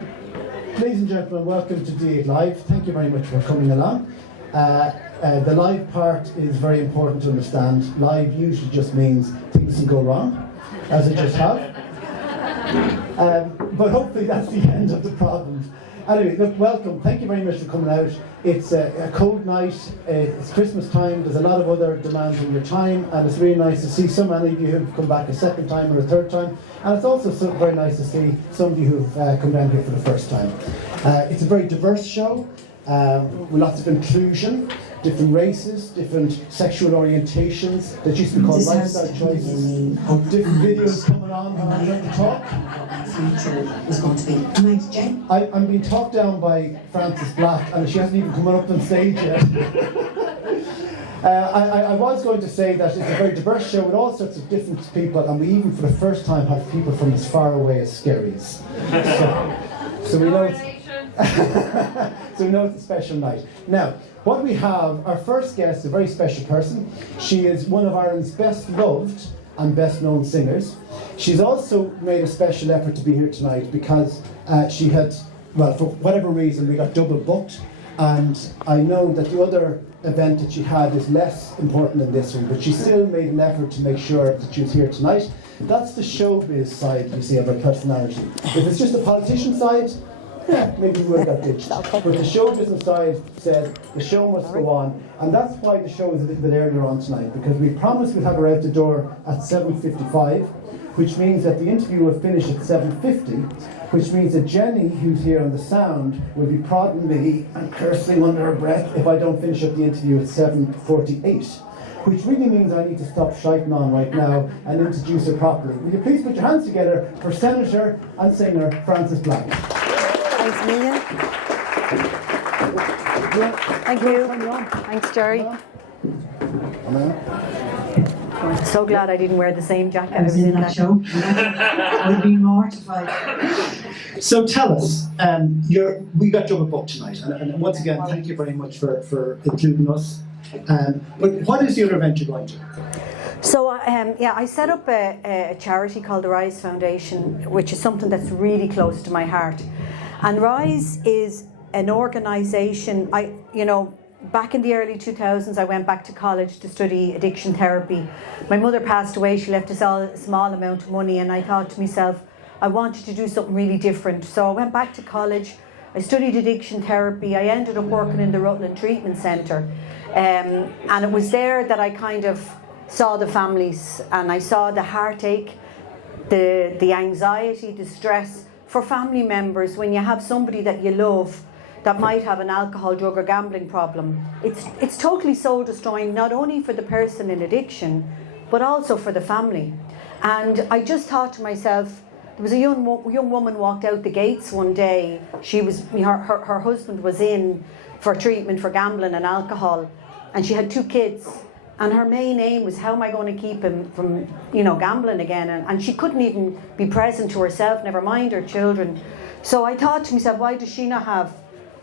Ladies and gentlemen, welcome to D8 Live. Thank you very much for coming along. The live part is very important to understand. Live usually just means things can go wrong, as it just have. But hopefully that's the end of the problems. Anyway, look, welcome. Thank you very much for coming out. It's a cold night. It's Christmas time. There's a lot of other demands on your time, and it's really nice to see so many of you who've come back a second time or a third time. And it's also very nice to see some of you who've come down here for the first time. It's a very diverse show with lots of inclusion, different races, different sexual orientations that used to be called lifestyle choices, different videos coming on when I'm trying to talk. Is going to be. Thanks, Jen. I'm being talked down by Frances Black, and she hasn't even come up on stage yet. I was going to say that it's a very diverse show with all sorts of different people, and we even for the first time have people from as far away as Skerries. So we know it's a special night. Now, what we have, our first guest, a very special person. She is one of Ireland's best loved and best known singers. She's also made a special effort to be here tonight because she had, well, for whatever reason, we got double booked, and I know that the other event that she had is less important than this one, but she still made an effort to make sure that she was here tonight. That's the showbiz side, you see, of her personality. If it's just the politician side, yeah, maybe we would have got ditched. But the show business side said the show must go on, and that's why the show is a little bit earlier on tonight, because we promised we'd have her out the door at 7:55, which means that the interview will finish at 7:50, which means that Jenny, who's here on the sound, will be prodding me and cursing under her breath if I don't finish up the interview at 7:48. Which really means I need to stop shiting on right now and introduce her properly. Will you please put your hands together for Senator and singer Frances Black. Thanks, Amelia. Thank you. Thanks, Gerry. I'm so glad I didn't wear the same jacket I was in that show. I would be mortified. So tell us, we got double booked tonight, and once again, thank you very much for including us. But what is the other event you're going to? So I set up a charity called the Rise Foundation, which is something that's really close to my heart. And Rise is an organisation, back in the early 2000s I went back to college to study addiction therapy. My mother passed away, she left us all a small amount of money, and I thought to myself, I wanted to do something really different. So I went back to college, I studied addiction therapy, I ended up working in the Rutland Treatment Centre. And it was there that I kind of saw the families, and I saw the heartache, the anxiety, the stress for family members when you have somebody that you love that might have an alcohol, drug or gambling problem. It's totally soul destroying, not only for the person in addiction but also for the family. And I just thought to myself, there was a young woman walked out the gates one day. She was her husband was in for treatment for gambling and alcohol, and she had 2 kids. And her main aim was, how am I going to keep him from, gambling again? And she couldn't even be present to herself, never mind her children. So I thought to myself, why does she not have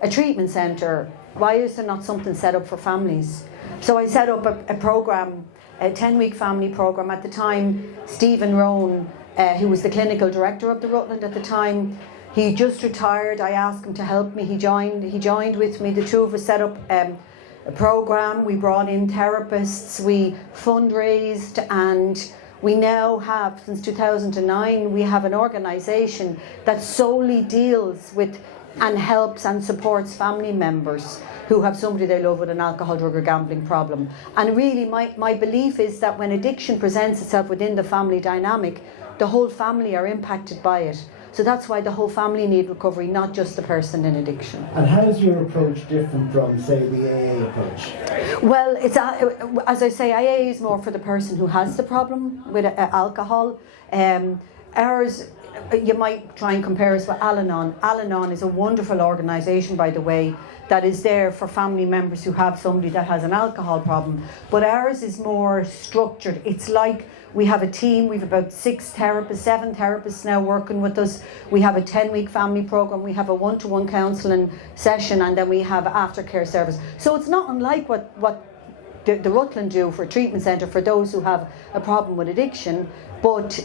a treatment centre? Why is there not something set up for families? So I set up a programme, a 10-week family programme. At the time, Stephen Rohn, who was the clinical director of the Rutland at the time, he just retired. I asked him to help me. He joined with me. The two of us set up a programme. We brought in therapists, we fundraised, and we now have, since 2009, we have an organisation that solely deals with and helps and supports family members who have somebody they love with an alcohol, drug or gambling problem. And really my belief is that when addiction presents itself within the family dynamic, the whole family are impacted by it. So that's why the whole family need recovery, not just the person in addiction. And how is your approach different from, say, the AA approach? Well, it's as I say, AA is more for the person who has the problem with alcohol. Ours, you might try and compare us with Al-Anon. Al-Anon is a wonderful organisation, by the way, that is there for family members who have somebody that has an alcohol problem. But ours is more structured. It's like we have a team, we have about 7 therapists now working with us. We have a 10-week family programme, we have a one-to-one counselling session, and then we have aftercare service. So it's not unlike what the Rutland do for a treatment centre for those who have a problem with addiction, but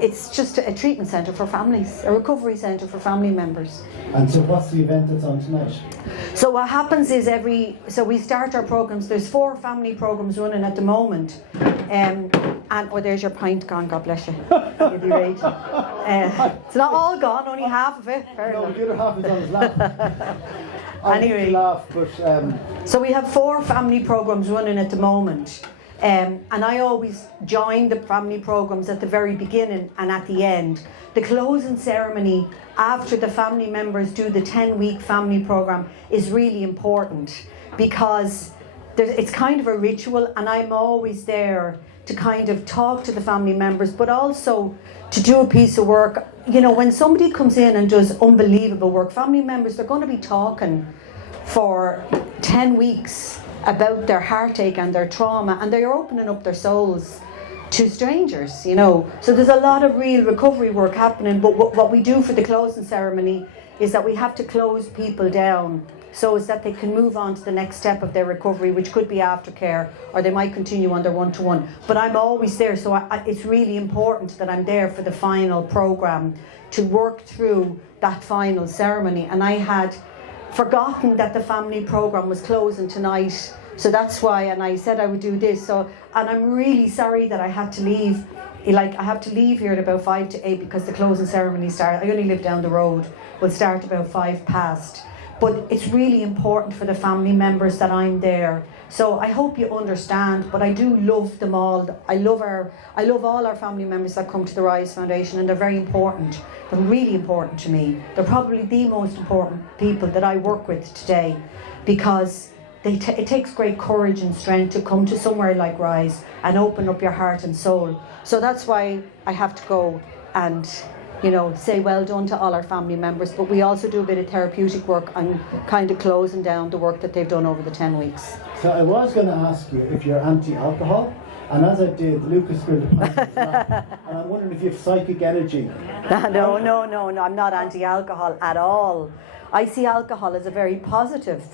it's just a treatment centre for families, a recovery centre for family members. And so what's the event that's on tonight? So what happens is we start our programmes. There's 4 family programmes running at the moment, and there's your pint gone. God bless you. You'll be right. It's not all gone, only half of it. Fair No, enough. the other half is on his lap. I Anyway. need to laugh, but So we have 4 family programmes running at the moment, and I always join the family programmes at the very beginning and at the end. The closing ceremony after the family members do the 10-week family programme is really important, because it's kind of a ritual, and I'm always there to kind of talk to the family members, but also to do a piece of work. You know, when somebody comes in and does unbelievable work, family members, they're going to be talking for 10 weeks about their heartache and their trauma, and they're opening up their souls to strangers, you know. So there's a lot of real recovery work happening, but what we do for the closing ceremony is that we have to close people down so as that they can move on to the next step of their recovery, which could be aftercare, or they might continue on their one-to-one. But I'm always there, so it's really important that I'm there for the final programme to work through that final ceremony. And I had forgotten that the family programme was closing tonight, so that's why, and I said I would do this. So, and I'm really sorry that I had to leave. Like, I have to leave here at about 5 to 8 because the closing ceremony started. I only live down the road. Will start about 5 past. But it's really important for the family members that I'm there. So I hope you understand, but I do love them all. I love all our family members that come to the Rise Foundation, and they're very important. They're really important to me. They're probably the most important people that I work with today, because it takes great courage and strength to come to somewhere like Rise and open up your heart and soul. So that's why I have to go and, you know, say well done to all our family members, but we also do a bit of therapeutic work on kind of closing down the work that they've done over the 10 weeks. so I was going to ask you if you're anti-alcohol, and as I did, Lucas spilled a pint of his lap, and I'm wondering if you have psychic energy. No, I'm not anti-alcohol at all. I see alcohol as a very positive.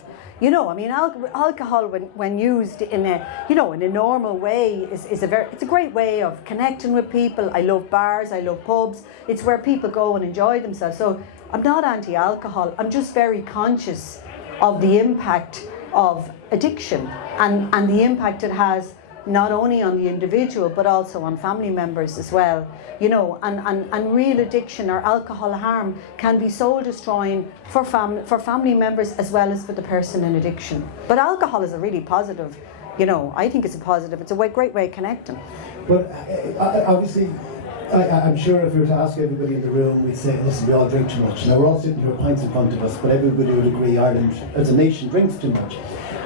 You know, I mean, alcohol when used in a, you know, in a normal way it's a great way of connecting with people. I love bars, I love pubs. It's where people go and enjoy themselves. So I'm not anti-alcohol. I'm just very conscious of the impact of addiction and the impact it has not only on the individual but also on family members as well. You know, and real addiction or alcohol harm can be soul destroying for family members as well as for the person in addiction. But alcohol is a really positive, you know, I think it's a positive. It's a great way of connecting. But obviously, I'm sure if we were to ask everybody in the room, we'd say, listen, we all drink too much. Now we're all sitting here with pints in front of us, but everybody would agree Ireland as a nation drinks too much.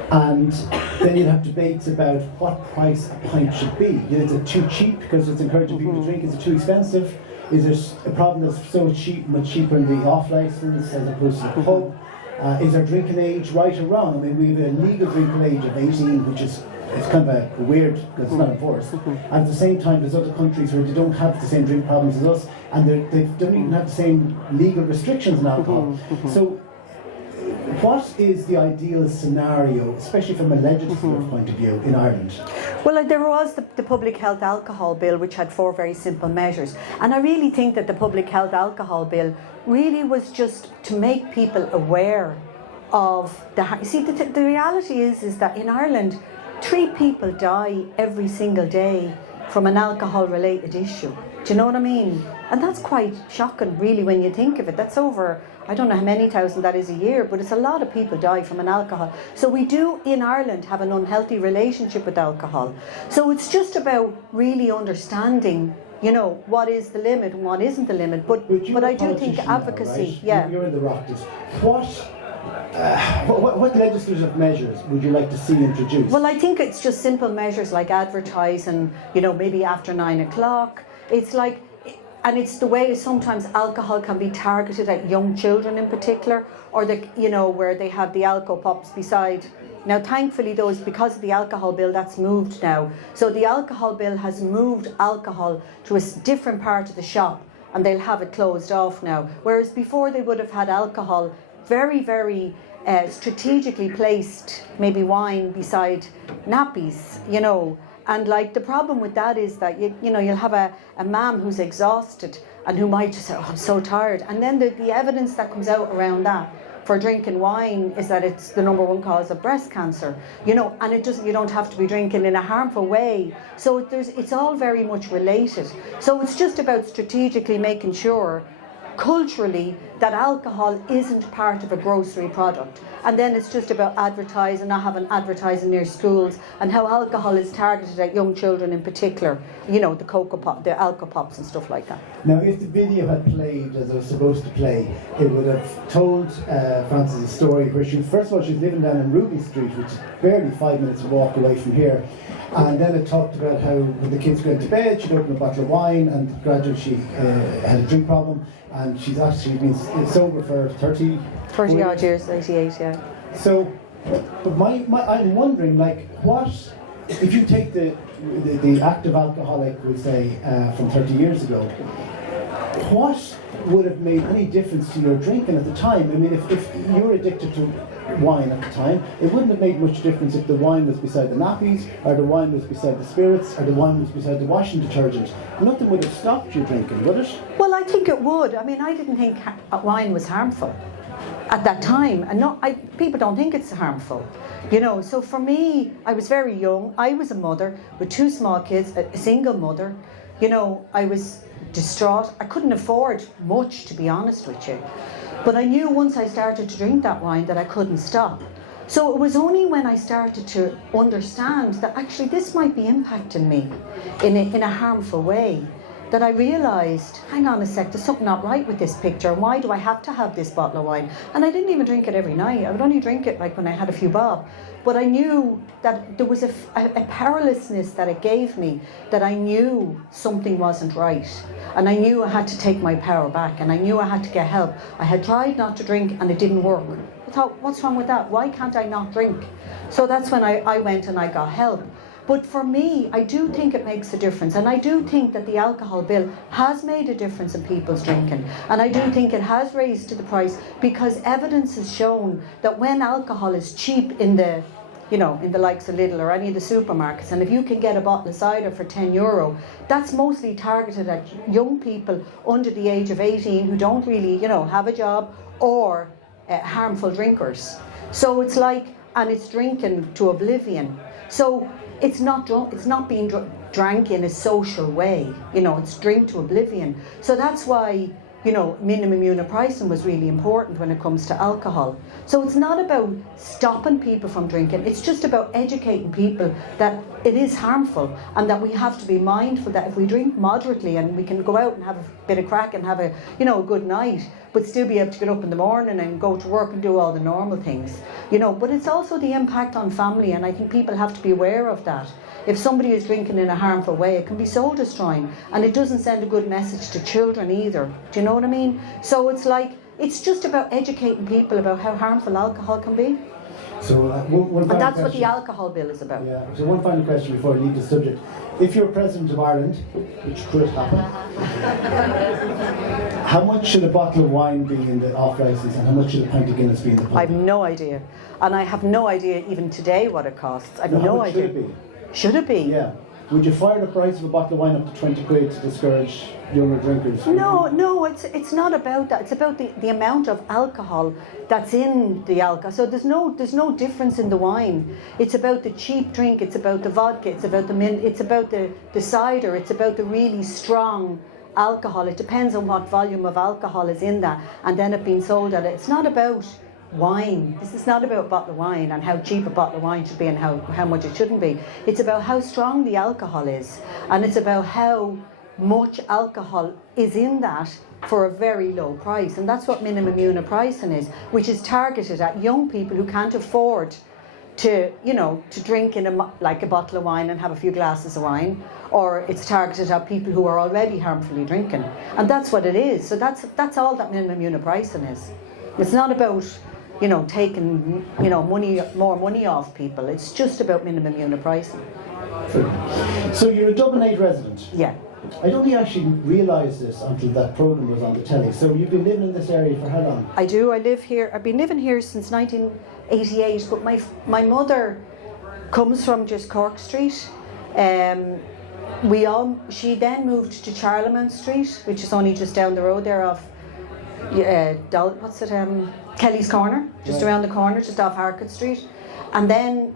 And then you'd have debates about what price a pint should be. You know, is it too cheap because it's encouraging people to drink? Is it too expensive? Is it a problem that's so cheap, much cheaper in the off-licence as opposed to the pub? Is our drinking age right or wrong? I mean, we have a legal drinking age of 18, which is it's kind of a weird, because it's not enforced. And at the same time, there's other countries where they don't have the same drink problems as us, and they don't even have the same legal restrictions on alcohol. So, what is the ideal scenario, especially from a legislative point of view, in Ireland? Well, there was the Public Health Alcohol Bill, which had 4 very simple measures. And I really think that the Public Health Alcohol Bill really was just to make people aware of the... See, the reality is that in Ireland, 3 people die every single day from an alcohol-related issue. Do you know what I mean? And that's quite shocking, really, when you think of it. That's over... I don't know how many thousand that is a year, but it's a lot of people die from an alcohol. So we do in Ireland have an unhealthy relationship with alcohol. So it's just about really understanding, you know, what is the limit and what isn't the limit. But I do think advocacy, now, right? You're in the Rockets. What legislative measures would you like to see introduced? Well, I think it's just simple measures like advertising, you know, maybe after 9 o'clock. It's like, and it's the way sometimes alcohol can be targeted at young children in particular, or you know, where they have the alcohol pops beside. Now, thankfully, those, because of the alcohol bill, that's moved now. So the alcohol bill has moved alcohol to a different part of the shop, and they'll have it closed off now. Whereas before, they would have had alcohol very, very strategically placed, maybe wine beside nappies, you know. And like the problem with that is that you know you'll have a mum who's exhausted and who might just say, oh, I'm so tired. And then the evidence that comes out around that for drinking wine is that it's the #1 cause of breast cancer. You know, and you don't have to be drinking in a harmful way. So it's all very much related. So it's just about strategically making sure culturally that alcohol isn't part of a grocery product, and then it's just about advertising, not having advertising near schools, and how alcohol is targeted at young children in particular, you know, the Cocoa Pop, the Alco Pops and stuff like that. Now, if the video had played as it was supposed to play, it would have told Frances a story where first of all, she's living down in Reuben Street, which is barely 5 minutes walk away from here. And then it talked about how when the kids went to bed, she'd open a bottle of wine, and gradually she had a drink problem, and she's actually been sober for 30 odd years, 88, yeah. So, but I'm wondering, like, what if you take the active alcoholic, we'll say, from 30 years ago, what would have made any difference to your drinking at the time? I mean, if you were addicted to wine at the time, it wouldn't have made much difference if the wine was beside the nappies, or the wine was beside the spirits, or the wine was beside the washing detergent. Nothing would have stopped you drinking, would it? Well, I think it would. I mean, I didn't think wine was harmful at that time, and people don't think it's harmful, you know. So for me, I was very young. I was a mother with 2 small kids, a single mother. You know, I was distraught. I couldn't afford much, to be honest with you. But I knew once I started to drink that wine that I couldn't stop. So it was only when I started to understand that actually this might be impacting me in a harmful way that I realised, hang on a sec, there's something not right with this picture. Why do I have to have this bottle of wine? And I didn't even drink it every night. I would only drink it like when I had a few bob. But I knew that there was a powerlessness that it gave me, that I knew something wasn't right. And I knew I had to take my power back, and I knew I had to get help. I had tried not to drink and it didn't work. I thought, what's wrong with that? Why can't I not drink? So that's when I went and I got help. But for me, I do think it makes a difference, and I do think that the alcohol bill has made a difference in people's drinking, and I do think it has raised the price, because evidence has shown that when alcohol is cheap in the likes of Lidl or any of the supermarkets, and if you can get a bottle of cider for €10, that's mostly targeted at young people under the age of 18 who don't really, have a job, or harmful drinkers. So it's like, and it's drinking to oblivion. So it's not being drank in a social way, it's drink to oblivion. So that's why, minimum unit pricing was really important when it comes to alcohol. So it's not about stopping people from drinking, it's just about educating people that it is harmful, and that we have to be mindful that if we drink moderately, and we can go out and have a bit of crack and have a good night, but still be able to get up in the morning and go to work and do all the normal things, but it's also the impact on family, and I think people have to be aware of that. If somebody is drinking in a harmful way, it can be soul destroying, and it doesn't send a good message to children either. Do you know what I mean? So it's just about educating people about how harmful alcohol can be. So one and that's question. what the alcohol bill is about. Yeah. So one final question before I leave the subject. If you're President of Ireland, which could happen, how much should a bottle of wine be in the off-licence, and how much should a pint of Guinness be in the pub? I have no idea. And I have no idea even today what it costs. I have no idea. Should it be? Should it be? Yeah. Would you fire the price of a bottle of wine up to 20 quid to discourage younger drinkers? No, it's not about that. It's about the amount of alcohol that's in the alcohol. So there's no difference in the wine. It's about the cheap drink, it's about the vodka, it's about the mint, it's about the cider, it's about the really strong alcohol. It depends on what volume of alcohol is in that, and then it being sold at it. It's not about wine. This is not about a bottle of wine and how cheap a bottle of wine should be and how much it shouldn't be. It's about how strong the alcohol is, and it's about how much alcohol is in that for a very low price. And that's what minimum unit pricing is, which is targeted at young people who can't afford to drink in a bottle of wine and have a few glasses of wine, or it's targeted at people who are already harmfully drinking. And that's what it is. So that's all that minimum unit pricing is. It's not about taking more money off people. It's just about minimum unit pricing. So you're a Dublin 8 resident. Yeah. I don't think I actually realised this until that programme was on the telly. So you've been living in this area for how long? I do. I live here. I've been living here since 1988. But my mother comes from just Cork Street. She then moved to Charlemont Street, which is only just down the road there off Kelly's Corner, just around the corner, just off Harcourt Street. And then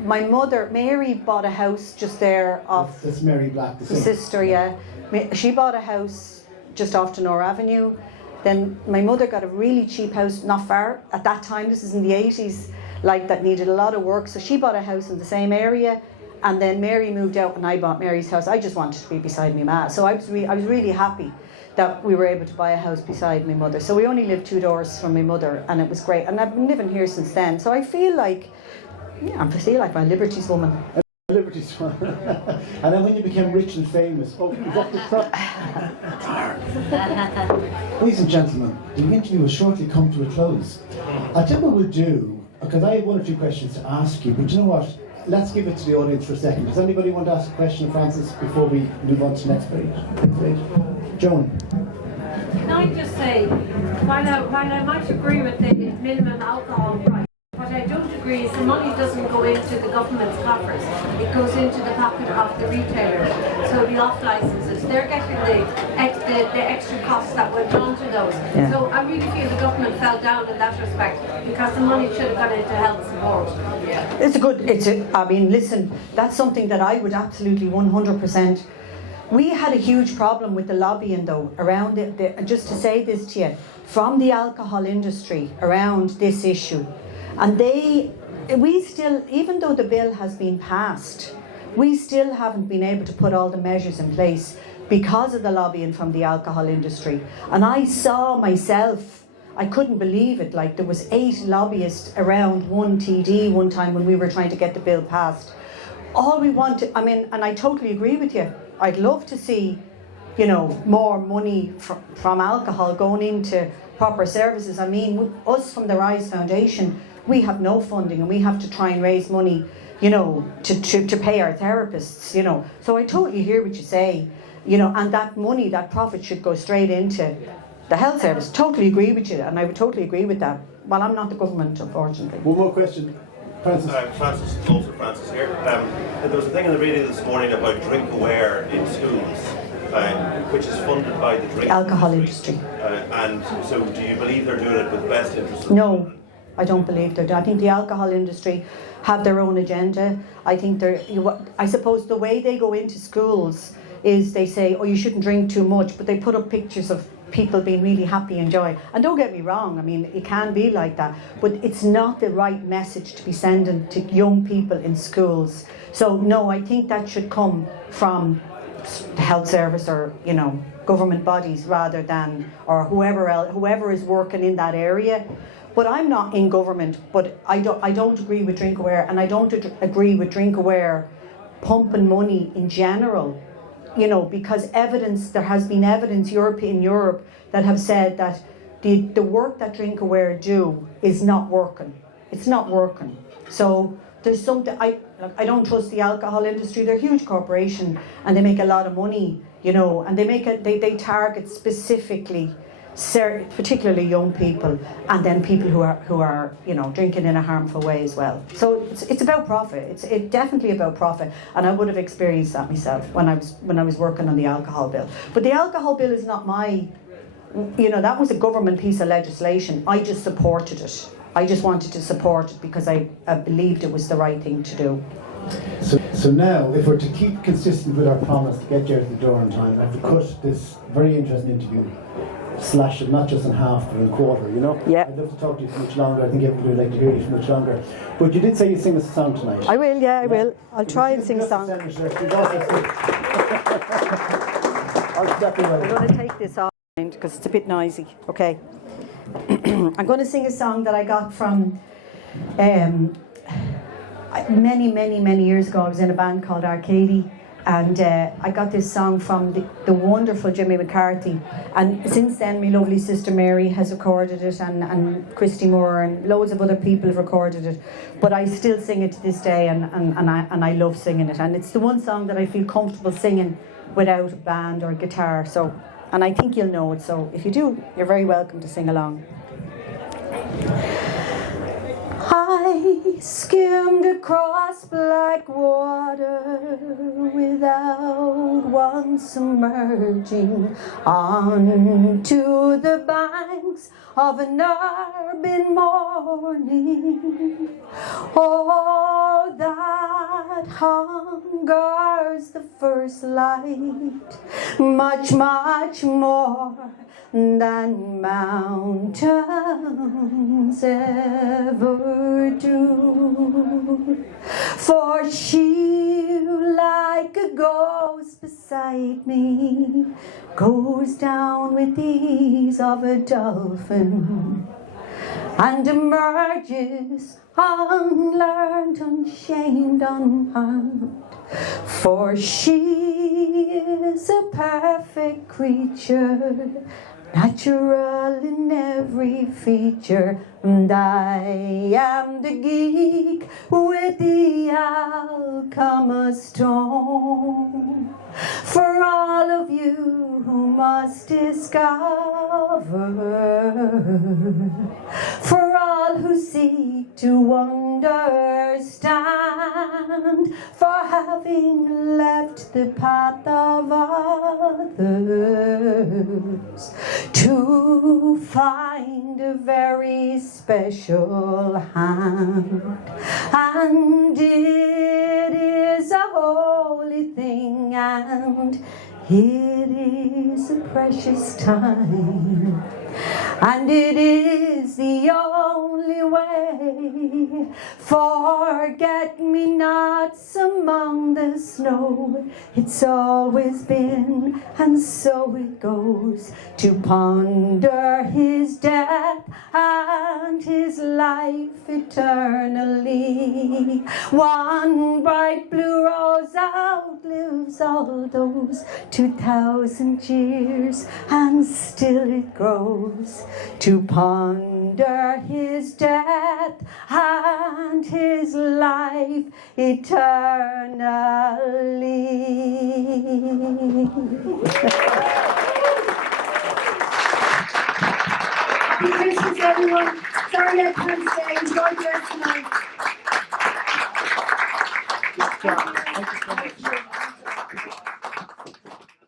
my mother, Mary, bought a house just there off... That's Mary Black, the sister, yeah. She bought a house just off Donore Avenue. Then my mother got a really cheap house not far, at that time, this is in the 80s, like that needed a lot of work. So she bought a house in the same area, and then Mary moved out and I bought Mary's house. I just wanted to be beside my ma. So I was really happy that we were able to buy a house beside my mother. So we only lived 2 doors from my mother, and it was great. And I've been living here since then. So I feel like, I feel like my Liberties woman. Liberties one. And then when you became rich and famous, is that the truck? Ladies and gentlemen, the interview will shortly come to a close. I tell you what we'll do, because I have 1 or 2 questions to ask you, but you know what? Let's give it to the audience for a second. Does anybody want to ask a question, Francis, before we move on to the next page? Joan. Can I just say, while I might agree with the minimum alcohol price, what I don't agree is the money doesn't go into the government's coffers. It goes into the pocket of the retailers. So the off licenses, they're getting the extra costs that went on to those. Yeah. So I really feel the government fell down in that respect, because the money should have gone into health support. I mean, listen, that's something that I would absolutely 100%. We had a huge problem with the lobbying though, around and just to say this to you, from the alcohol industry around this issue. And we still, even though the bill has been passed, we still haven't been able to put all the measures in place because of the lobbying from the alcohol industry. And I saw myself, I couldn't believe it, like there was 8 lobbyists around one TD one time when we were trying to get the bill passed. All we wanted, I mean, and I totally agree with you, I'd love to see, more money from alcohol going into proper services. I mean, us from the Rise Foundation, we have no funding and we have to try and raise money, to pay our therapists, So I totally hear what you say, and that money, that profit should go straight into the health service. Totally agree with you, and I would totally agree with that. Well, I'm not the government, unfortunately. One more question. Francis. Francis here. There was a thing in the radio this morning about Drink Aware in schools, which is funded by the drink alcohol industry. And so do you believe they're doing it with the best interest of No, I don't believe they're doing it. I think the alcohol industry have their own agenda. I think I suppose the way they go into schools is they say, oh, you shouldn't drink too much, but they put up pictures of people being really happy and joy. And don't get me wrong, I mean, it can be like that, but it's not the right message to be sending to young people in schools. So no, I think that should come from the health service or, government bodies rather than, or whoever is working in that area. But I'm not in government, but I don't agree with Drink Aware, and I don't agree with Drink Aware pumping money in general. Because there has been evidence in Europe that have said that the work that Drink Aware do is not working. It's not working. So there's something, I don't trust the alcohol industry. They're a huge corporation and they make a lot of money, and they target specifically, particularly young people, and then people who are drinking in a harmful way as well. So it's about profit. It's definitely about profit, and I would have experienced that myself when I was working on the alcohol bill. But the alcohol bill is not my, that was a government piece of legislation. I just supported it. I just wanted to support it because I believed it was the right thing to do. So now, if we're to keep consistent with our promise to get you out of the door on time, I have to cut this very interesting interview, slash it not just in half but in a quarter, Yeah. I'd love to talk to you for much longer. I think everybody would like to hear you for much longer. But you did say you'd sing us a song tonight. I will, yeah, I will. I'll try and sing a song. I'll step away. I'm going to take this off because it's a bit noisy. Okay. I'm going to sing a song that I got from many years ago. I was in a band called Arcady, and I got this song from the wonderful Jimmy McCarthy, and since then my lovely sister Mary has recorded it, and Christy Moore and loads of other people have recorded it, but I still sing it to this day, and I love singing it, and it's the one song that I feel comfortable singing without a band or guitar. So, and I think you'll know it, so if you do, you're very welcome to sing along. I skimmed across black water without once submerging onto the banks of an urban morning. Oh, that hunger's the first light, much, much more than mountains ever do. For she, like a ghost beside me, goes down with the ease of a dolphin and emerges unlearned, unshamed, unharmed. For she is a perfect creature, natural in every feature, and I am the geek with the alchemist's stone. For all of you who must discover, for all who seek to understand, for having left the path of others to find a very special hand. And it is a holy thing, and it is a precious time, and it is the only way. Forget-me-nots among the snow, it's always been, and so it goes, to ponder his death and his life eternally. One bright blue rose outlives all those 2,000 years, and still it grows, to ponder his death and his life eternally. Happy Christmas, everyone. Sorry I can't stay. Enjoy the rest tonight.